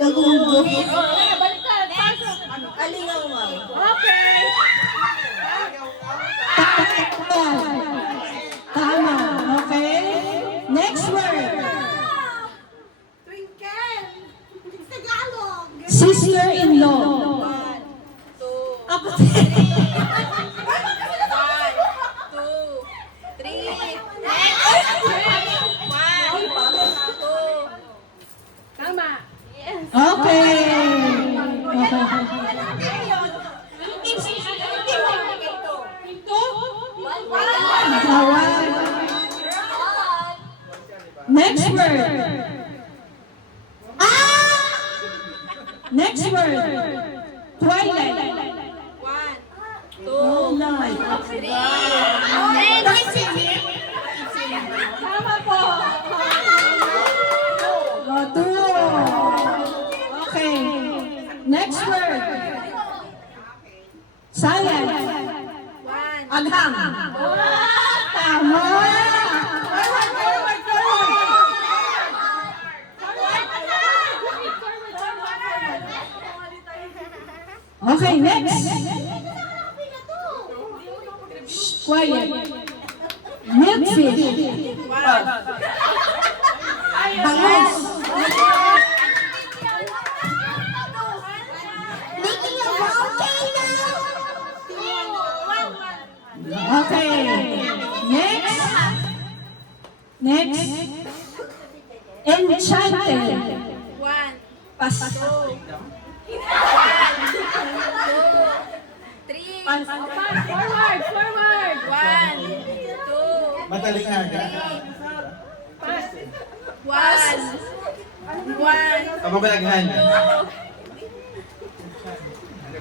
Gagundo. Aligaw. Okay. Tama. Okay. Next word. Twinkle. Tagalog. Sister-in-law. 1, 2, Kapatid. 1, 2, 3. Tama. Okay. Next word. Next word. Twilight. 1, 2, Twilight. 3. Tama po. Two. Okay. Next word. Science. 1, Agham. Tama. Okay, next. Shh, quiet. Milkfish. 1. Bangus. Okay. Next. Next. Enchanted. 1, Pas. 2, 3. Forward. 1, 2, Madaling aga. 1, 1, Kababalaghan.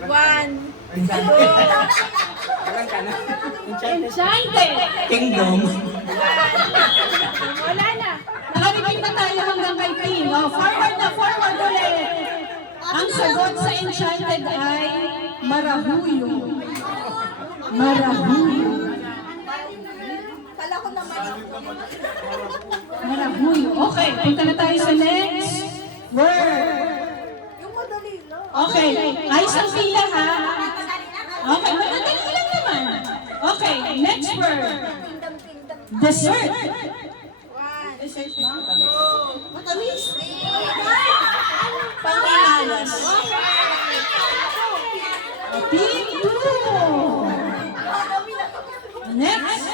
1, Enchanted. Kingdom. Wala na. Nakarinig na tayo hanggang kay Pin. Oh, forward ulit. Ang sagot sa Enchanted ay Marahuyo. Marahuyo. Kala ko naman Marahuyo. Okay, punta na tayo sa next word. yung madali lang. Okay, ayos ang pila ha. Okay, madali lang naman. Okay, next word. Dessert. 1, Dessert na? 2, Matamis. 3. Panginalas. Pinto. Next.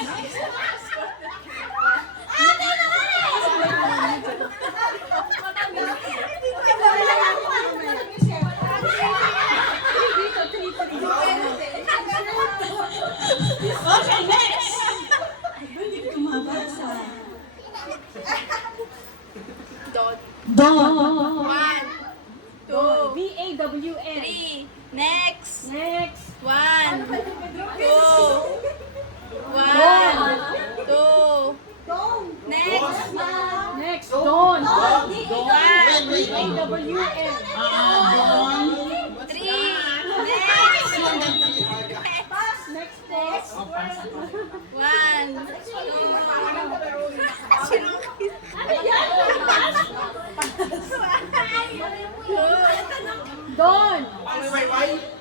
Okay, next. Hindi ko mabasa. Dot. Don. 1, 2, VAWN. 3. Next. Next. 1, 2, 1, 2. Next. Next. Dawn. One. VAWN. 3. Next. Next po. 1, 2. Dawn.